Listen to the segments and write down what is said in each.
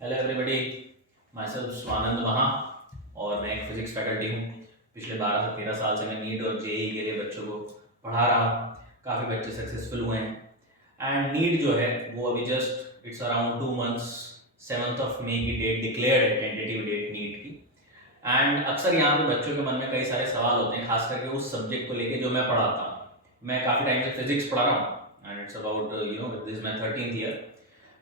Hello everybody, my self Swanand महा और मैं एक फिजिक्स फैकल्टी हूँ। पिछले 12 से 13 साल से मैं नीट और जेईई के लिए बच्चों को पढ़ा रहा हूँ। काफ़ी बच्चे सक्सेसफुल हुए हैं एंड नीट जो है वो अभी just it's around 2 months 7th of May की डेट डिक्लेयर्ड है, टेंटेटिव डेट नीट की। एंड अक्सर यहाँ पे बच्चों के मन में कई सारे सवाल होते हैं, खास करके उस सब्जेक्ट को लेके जो मैं पढ़ाता हूँ। मैं काफ़ी टाइम से फिजिक्स पढ़ा रहा हूँ and it's about this is my 13th year.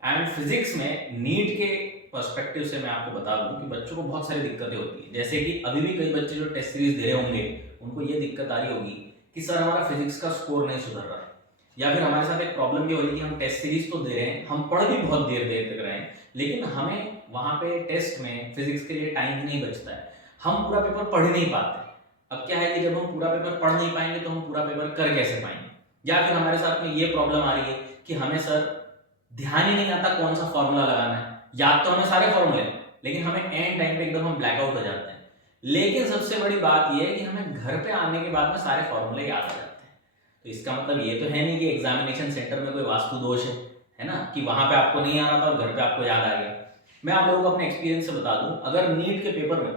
And physics में नीट के पर्सपेक्टिव से मैं आपको बता दूं कि बच्चों को बहुत सारी दिक्कतें होती हैं। जैसे कि अभी भी कई बच्चे जो टेस्ट सीरीज दे रहे होंगे उनको ये दिक्कत आ रही होगी कि सर हमारा फिजिक्स का स्कोर नहीं सुधर रहा है, या फिर हमारे साथ एक प्रॉब्लम ये हो रही है कि हम टेस्ट सीरीज तो दे रहे हैं, हम पढ़ भी बहुत देर देर तक रहे हैं, लेकिन हमें वहां पे टेस्ट में फिजिक्स के लिए टाइम ही नहीं बचता है, हम पूरा पेपर पढ़ ही नहीं पाते। अब क्या है कि जब हम पूरा पेपर पढ़ नहीं पाएंगे तो हम पूरा पेपर कर कैसे पाएंगे। या फिर हमारे साथ में ये प्रॉब्लम आ रही है कि हमें सर ध्यान ही नहीं आता कौन सा फॉर्मूला लगाना है, याद तो हमें सारे फॉर्मूले, लेकिन हमें एंड टाइम पे एकदम हम ब्लैकआउट हो जाते हैं। लेकिन सबसे बड़ी बात यह है कि हमें घर पे आने के बाद में सारे फॉर्मूले याद आ जाते हैं। तो इसका मतलब ये तो है नहीं कि एग्जामिनेशन सेंटर में कोई वास्तु दोष है ना, कि वहां पे आपको नहीं आ रहा था और घर पे आपको याद आ गया। मैं आप लोगों को अपने एक्सपीरियंस से बता दूं, अगर नीट के पेपर में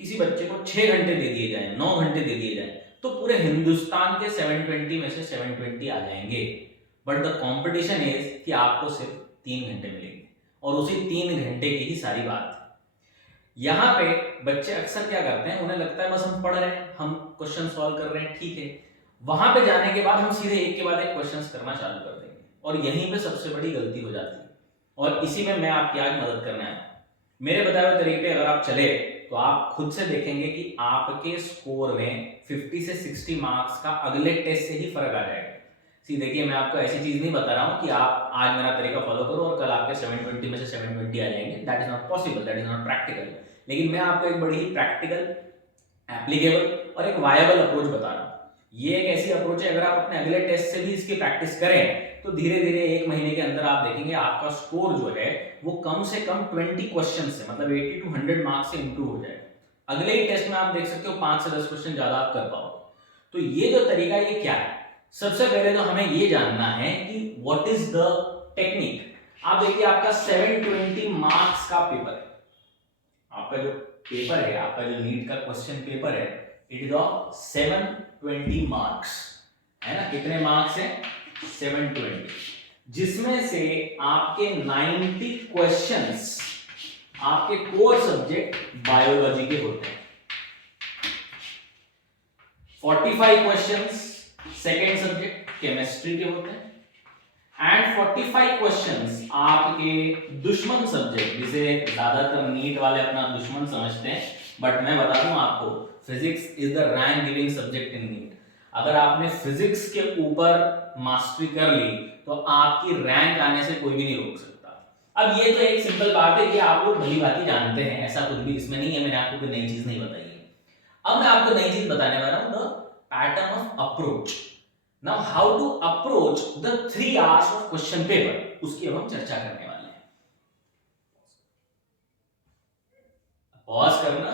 किसी बच्चे को 6 घंटे दे दिए जाए, 9 घंटे दे दिए जाए, तो पूरे हिंदुस्तान के 720 में से 720 आ जाएंगे। बट द कॉम्पिटिशन इज कि आपको सिर्फ 3 घंटे मिलेंगे और उसी 3 घंटे की ही सारी बात है। यहाँ पे बच्चे अक्सर क्या करते हैं, उन्हें लगता है बस हम पढ़ रहे हैं, हम क्वेश्चन सॉल्व कर रहे हैं, ठीक है। वहां पे जाने के बाद हम सीधे एक के बाद एक क्वेश्चंस करना चालू कर देंगे और यहीं पे सबसे बड़ी गलती हो जाती है। और इसी में मैं आपकी आज मदद करने आया हूं। मेरे बताए हुए तरीके अगर आप चले तो आप खुद से देखेंगे कि आपके स्कोर में 50 से 60 मार्क्स का अगले टेस्ट से ही फर्क आ जाएगा। सी देखिए, मैं आपको ऐसी चीज नहीं बता रहा हूँ कि आप आज मेरा तरीका फॉलो करो और कल आपके 720 में से 720 आ जाएंगे। That is not possible, that is not practical. लेकिन मैं आपको एक बड़ी ही प्रैक्टिकल, एप्लीकेबल और एक वायबल अप्रोच बता रहा हूँ। ये एक ऐसी अप्रोच है, अगर आप अपने अगले टेस्ट से भी इसकी प्रैक्टिस करें तो धीरे धीरे 1 महीने के अंदर आप देखेंगे आपका स्कोर जो है वो कम से कम 20 क्वेश्चन से, मतलब 80 to 100 मार्क्स से इंप्रूव हो जाएगा। अगले ही टेस्ट में आप देख सकते हो 5 से 10 क्वेश्चन ज्यादा आप कर पाओगे। तो ये जो तरीका ये क्या है, सबसे पहले तो हमें ये जानना है कि व्हाट इज द टेक्निक। आप देखिए, आपका 720 मार्क्स का पेपर है। आपका जो पेपर है, आपका जो नीट का क्वेश्चन पेपर है, इट इज ऑफ 720 मार्क्स, है ना। कितने मार्क्स हैं? 720, जिसमें से आपके 90 क्वेश्चंस आपके कोर सब्जेक्ट बायोलॉजी के होते हैं, 45 क्वेश्चंस सेकेंड सब्जेक्ट केमिस्ट्री के होते हैं एंड 45 क्वेश्चंस आपके दुश्मन सब्जेक्ट, जिसे ज्यादातर नीट वाले अपना दुश्मन समझते हैं, बट मैं बता दूं आपको, physics is the rank giving subject in NEET. अगर आपने फिजिक्स के ऊपर मास्टरी कर ली तो आपकी रैंक आने से कोई भी नहीं रोक सकता। अब ये तो एक सिंपल बात है कि आप लोग भली भांति जानते हैं, ऐसा कुछ भी इसमें नहीं है, मैंने आपको कोई नई चीज नहीं बताई है। अब मैं आपको नई चीज बताने वाला हूं, the pattern of approach. Now how to approach the 3 hours of question paper, उसकी अब हम चर्चा करने वाले हैं। पॉज करना।